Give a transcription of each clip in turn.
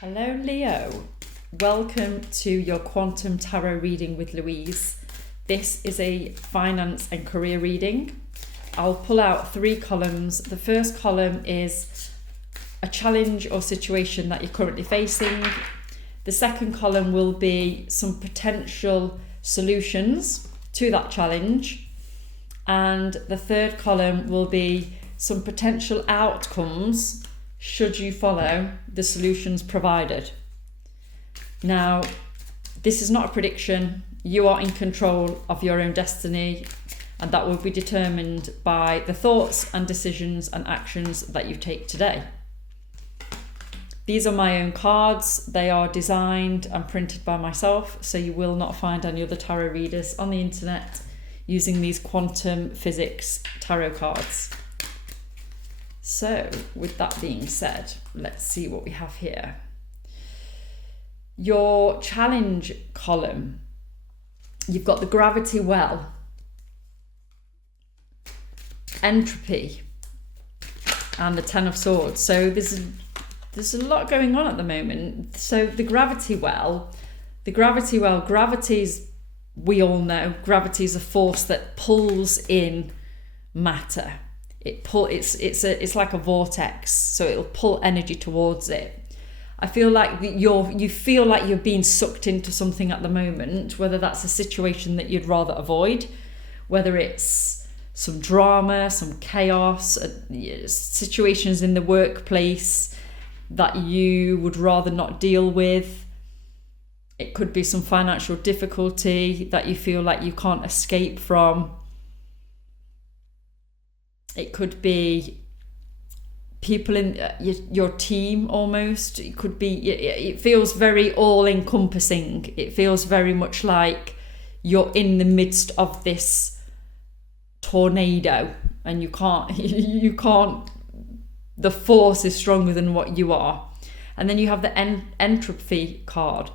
Hello, Leo. Welcome to your Quantum Tarot reading with Louise. This is a finance and career reading. I'll pull out 3 columns. The first column is a challenge or situation that you're currently facing. The second column will be some potential solutions to that challenge. And the third column will be some potential outcomes should you follow the solutions provided. Now, this is not a prediction. You are in control of your own destiny, and that will be determined by the thoughts and decisions and actions that you take today. These are my own cards. They are designed and printed by myself, so you will not find any other tarot readers on the internet using these quantum physics tarot cards. So, with that being said, let's see what we have here. Your challenge column, you've got the gravity well, entropy, and the 10 of swords. So there's a lot going on at the moment. So the gravity well, gravity's, we all know, gravity is a force that pulls in matter. It's like a vortex, so it'll pull energy towards it. I feel like you feel like you're being sucked into something at the moment, whether that's a situation that you'd rather avoid, whether it's some drama, some chaos, situations in the workplace that you would rather not deal with. It could be some financial difficulty that you feel like you can't escape from. It could be people in your team almost. It could be, it feels very all-encompassing. It feels very much like you're in the midst of this tornado and you can't, the force is stronger than what you are. And then you have the entropy card.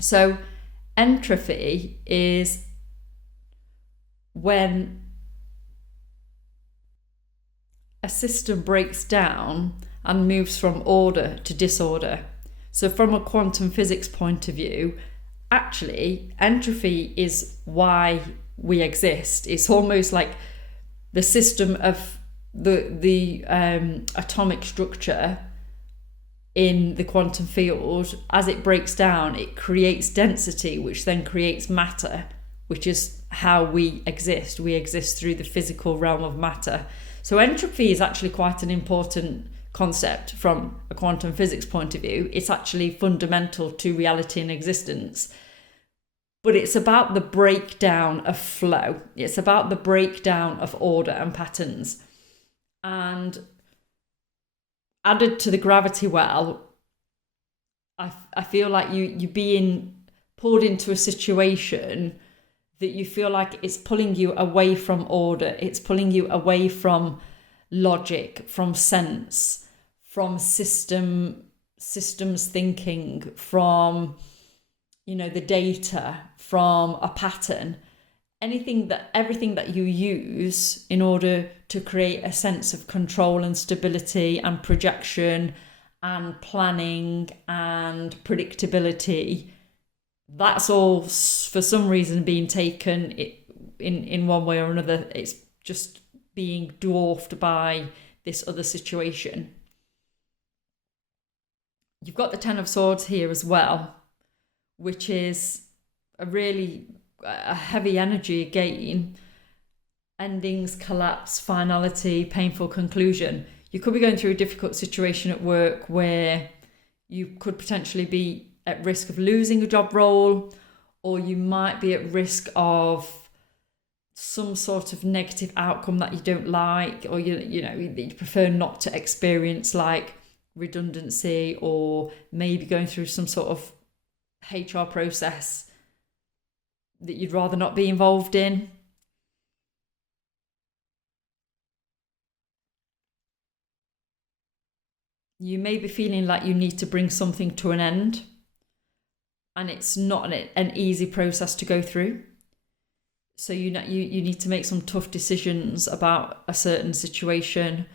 So entropy is when a system breaks down and moves from order to disorder. So from a quantum physics point of view, actually, entropy is why we exist. It's almost like the system of the atomic structure in the quantum field. As it breaks down, it creates density, which then creates matter, which is how we exist. We exist through the physical realm of matter. So entropy is actually quite an important concept from a quantum physics point of view. It's actually fundamental to reality and existence. But it's about the breakdown of flow. It's about the breakdown of order and patterns. And added to the gravity well, I feel like you're being pulled into a situation that you feel like it's pulling you away from order. It's pulling you away from logic, from sense, from systems thinking, from, the data, from a pattern. Everything that you use in order to create a sense of control and stability and projection and planning and predictability, that's all for some reason being taken in one way or another. It's just being dwarfed by this other situation. You've got the 10 of swords here as well, which is a heavy energy again. Endings, collapse, finality, painful conclusion. You could be going through a difficult situation at work where you could potentially be at risk of losing a job role, or you might be at risk of some sort of negative outcome that you don't like, or you prefer not to experience, like redundancy, or maybe going through some sort of HR process that you'd rather not be involved in. You may be feeling like you need to bring something to an end, and it's not an easy process to go through. So you need to make some tough decisions about a certain situation,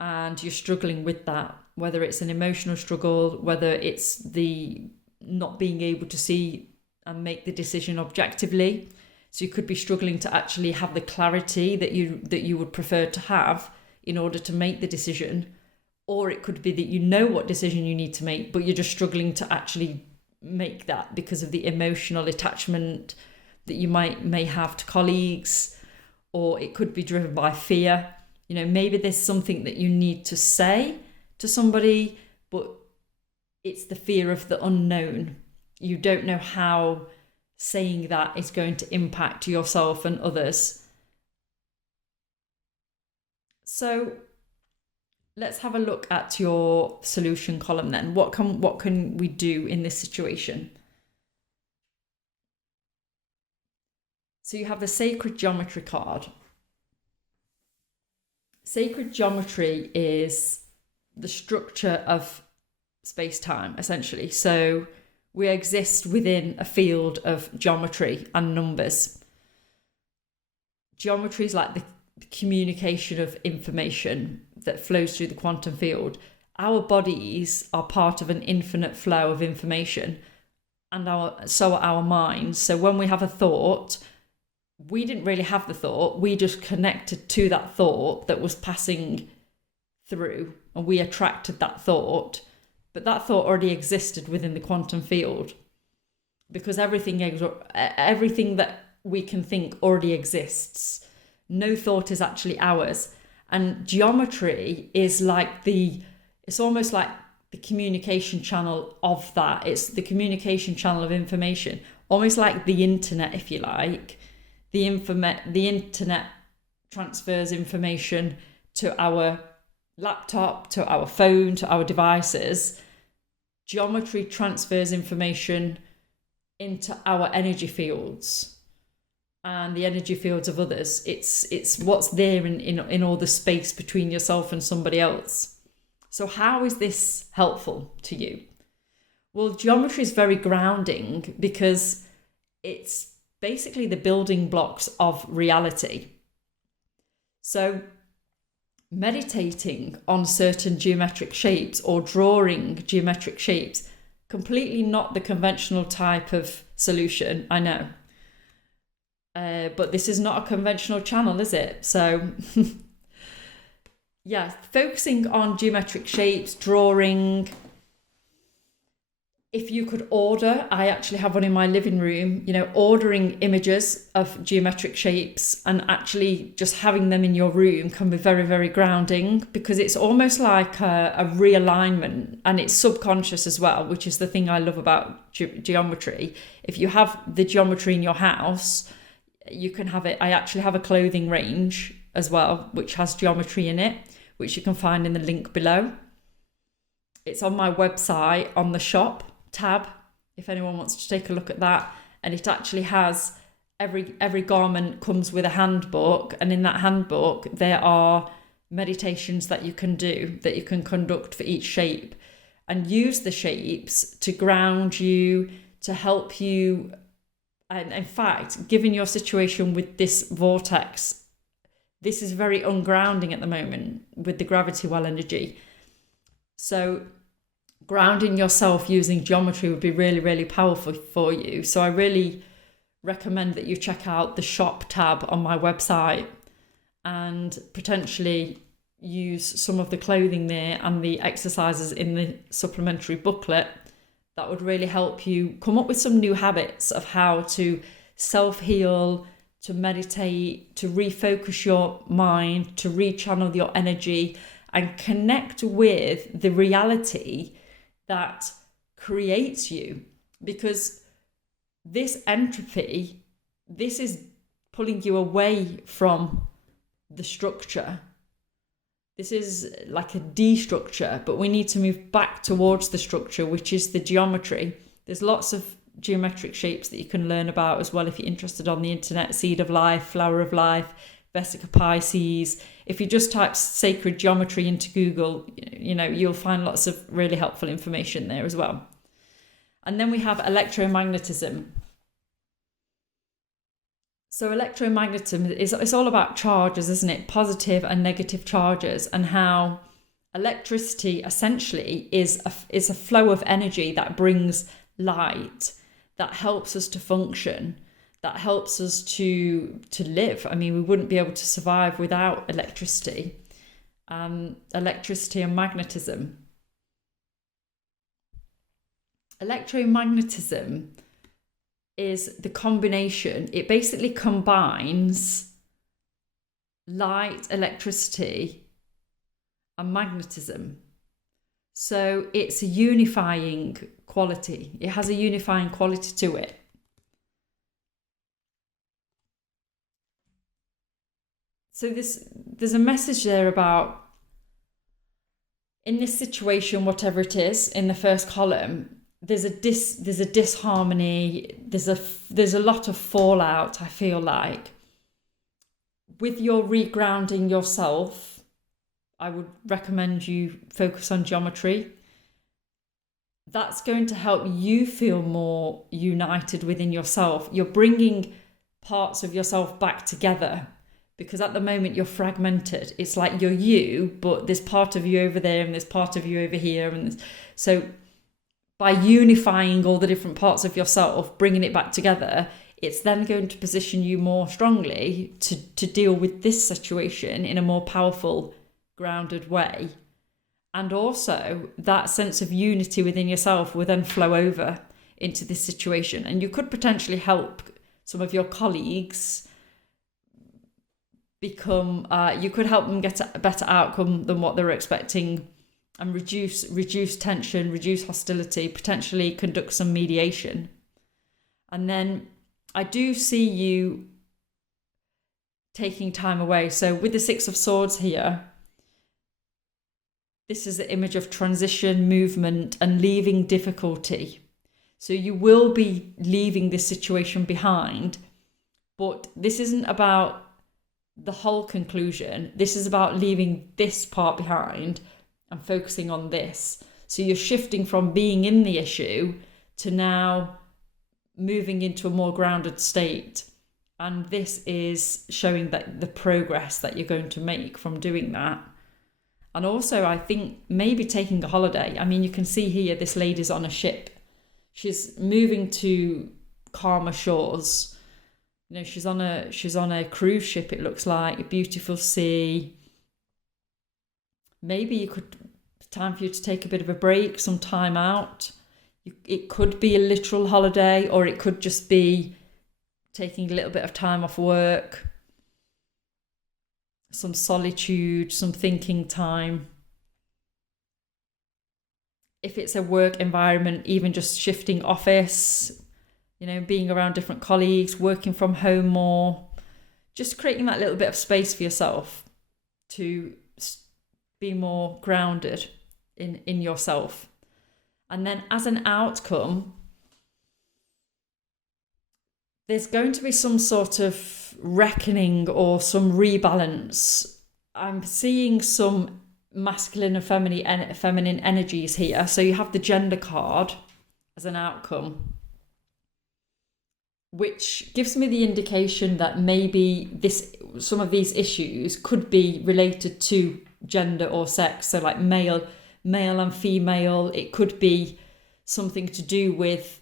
and you're struggling with that. whether it's an emotional struggle, whether it's the not being able to see and make the decision objectively. So you could be struggling to actually have the clarity that you would prefer to have in order to make the decision. Or it could be that you know what decision you need to make, but you're just struggling to actually make that because of the emotional attachment that you may have to colleagues, or it could be driven by fear. Maybe there's something that you need to say to somebody, but it's the fear of the unknown. You don't know how saying that is going to impact yourself and others. So let's have a look at your solution column then. What can we do in this situation? So you have the sacred geometry card. Sacred geometry is the structure of space-time, essentially. So we exist within a field of geometry and numbers. Geometry is like the communication of information that flows through the quantum field. Our bodies are part of an infinite flow of information, and so are our minds. So when we have a thought, we didn't really have the thought, we just connected to that thought that was passing through, and we attracted that thought. But that thought already existed within the quantum field, because everything that we can think already exists. No thought is actually ours. And geometry is it's almost like the communication channel of that. It's the communication channel of information, almost like the internet, if you like. The internet transfers information to our laptop, to our phone, to our devices. Geometry transfers information into our energy fields and the energy fields of others. It's what's there in all the space between yourself and somebody else. So how is this helpful to you? Well, geometry is very grounding because it's basically the building blocks of reality. So meditating on certain geometric shapes or drawing geometric shapes, completely not the conventional type of solution, I know. But this is not a conventional channel, is it? So yeah, focusing on geometric shapes, drawing. If you could order, I actually have one in my living room, ordering images of geometric shapes and actually just having them in your room can be very, very grounding, because it's almost like a realignment, and it's subconscious as well, which is the thing I love about geometry. If you have the geometry in your house, you can have it. I actually have a clothing range as well, which has geometry in it, which you can find in the link below. It's on my website on the shop tab, if anyone wants to take a look at that. And it actually has every garment comes with a handbook, and in that handbook there are meditations that you can do, that you can conduct for each shape, and use the shapes to ground you, to help you. And in fact, given your situation with this vortex, this is very ungrounding at the moment with the gravity well energy. So grounding yourself using geometry would be really, really powerful for you. So I really recommend that you check out the shop tab on my website and potentially use some of the clothing there and the exercises in the supplementary booklet. That would really help you come up with some new habits of how to self-heal, to meditate, to refocus your mind, to rechannel your energy and connect with the reality that creates you. Because this entropy, this is pulling you away from the structure. This is like a destructure, but we need to move back towards the structure, which is the geometry. There's lots of geometric shapes that you can learn about as well if you're interested on the internet. Seed of life, flower of life, Vesica Pisces. If you just type sacred geometry into Google, you'll find lots of really helpful information there as well. And then we have electromagnetism. So electromagnetism it's all about charges, isn't it? Positive and negative charges, and how electricity essentially is a flow of energy that brings light, that helps us to function, that helps us to live. I mean, we wouldn't be able to survive without electricity. Electricity and magnetism. Electromagnetism is the combination. It basically combines light, electricity, and magnetism. So it's a unifying quality. It has a unifying quality to it. So there's a message there about, in this situation, whatever it is, in the first column, there's a disharmony. There's a lot of fallout. I feel like with your regrounding yourself, I would recommend you focus on geometry. That's going to help you feel more united within yourself. You're bringing parts of yourself back together, because at the moment you're fragmented. It's like you're you, but there's part of you over there and there's part of you over here. And so by unifying all the different parts of yourself, bringing it back together, it's then going to position you more strongly to deal with this situation in a more powerful, grounded way. And also that sense of unity within yourself will then flow over into this situation. And you could potentially help some of your colleagues you could help them get a better outcome than what they're expecting, and reduce tension, reduce hostility, potentially conduct some mediation. And then I do see you taking time away. So with the Six of Swords here, this is the image of transition, movement, and leaving difficulty. So you will be leaving this situation behind, but this isn't about the whole conclusion. This is about leaving this part behind and focusing on this. So you're shifting from being in the issue to now moving into a more grounded state. And this is showing that the progress that you're going to make from doing that. And also, I think maybe taking a holiday. I mean, you can see here, this lady's on a ship. She's moving to calmer shores. You know, she's on a cruise ship, it looks like, a beautiful sea. Maybe time for you to take a bit of a break, some time out. It could be a literal holiday, or it could just be taking a little bit of time off work, some solitude, some thinking time. If it's a work environment, even just shifting office, you know, being around different colleagues, working from home more, just creating that little bit of space for yourself to be more grounded in yourself. And then as an outcome, there's going to be some sort of reckoning or some rebalance. I'm seeing some masculine and feminine energies here. So you have the gender card as an outcome, which gives me the indication that maybe some of these issues could be related to gender or sex. So like male and female. It could be something to do with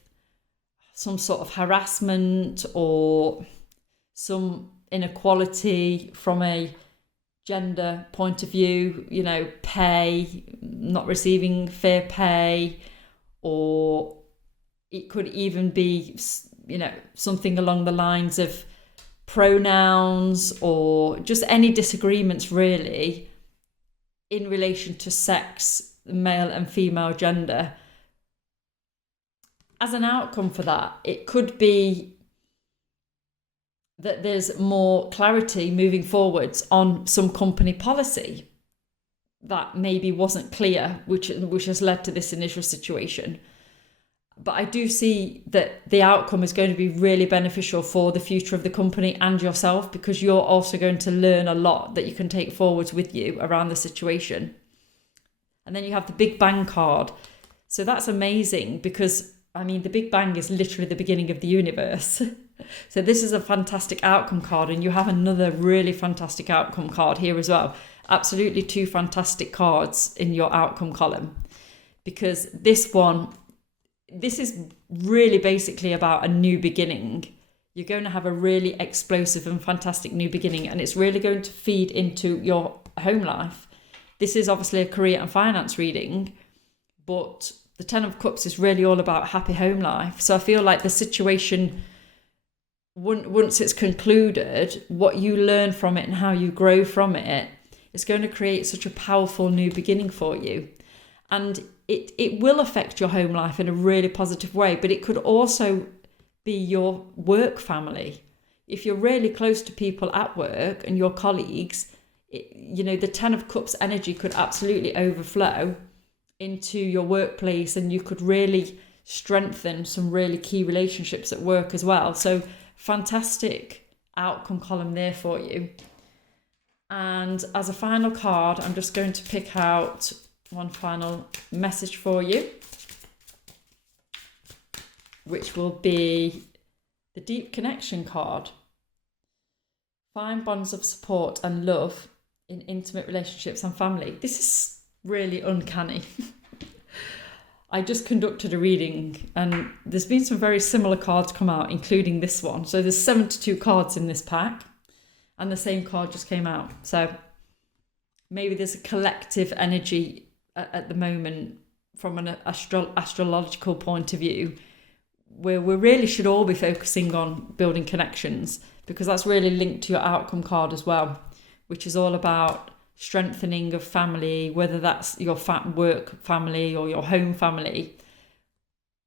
some sort of harassment or some inequality from a gender point of view, you know, pay, not receiving fair pay, or it could even be, you know, something along the lines of pronouns, or just any disagreements really in relation to sex, male and female gender. As an outcome for that, it could be that there's more clarity moving forwards on some company policy that maybe wasn't clear, which has led to this initial situation. But I do see that the outcome is going to be really beneficial for the future of the company and yourself, because you're also going to learn a lot that you can take forwards with you around the situation. And then you have the Big Bang card. So that's amazing, because, I mean, the Big Bang is literally the beginning of the universe. So this is a fantastic outcome card, and you have another really fantastic outcome card here as well. absolutely two fantastic cards in your outcome column, because this is really basically about a new beginning. You're going to have a really explosive and fantastic new beginning, and it's really going to feed into your home life. This is obviously a career and finance reading, but the Ten of Cups is really all about happy home life. So I feel like the situation, once it's concluded, what you learn from it and how you grow from it, is going to create such a powerful new beginning for you. And it will affect your home life in a really positive way, but it could also be your work family. If you're really close to people at work and your colleagues, the Ten of Cups energy could absolutely overflow into your workplace, and you could really strengthen some really key relationships at work as well. So fantastic outcome column there for you. And as a final card, I'm just going to pick out one final message for you, which will be the Deep Connection card. Find bonds of support and love in intimate relationships and family. This is really uncanny. I just conducted a reading and there's been some very similar cards come out, including this one. So there's 72 cards in this pack and the same card just came out. So maybe there's a collective energy at the moment from an astrological point of view, where we really should all be focusing on building connections, because that's really linked to your outcome card as well, which is all about strengthening of family, whether that's your work family or your home family.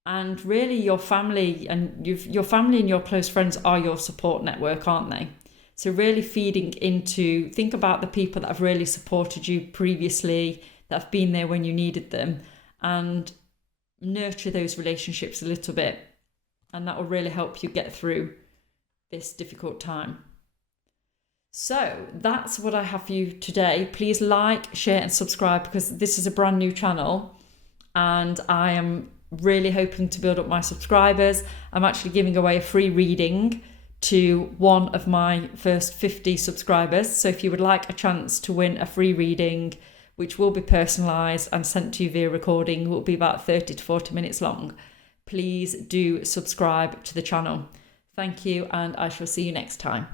And really your family and your family and your close friends are your support network, aren't they? So really feeding into, think about the people that have really supported you previously, that have been there when you needed them, and nurture those relationships a little bit. And that will really help you get through this difficult time. So that's what I have for you today. Please like, share and subscribe, because this is a brand new channel and I am really hoping to build up my subscribers. I'm actually giving away a free reading to one of my first 50 subscribers. So if you would like a chance to win a free reading, which will be personalised and sent to you via recording, it will be about 30 to 40 minutes long, please do subscribe to the channel. Thank you, and I shall see you next time.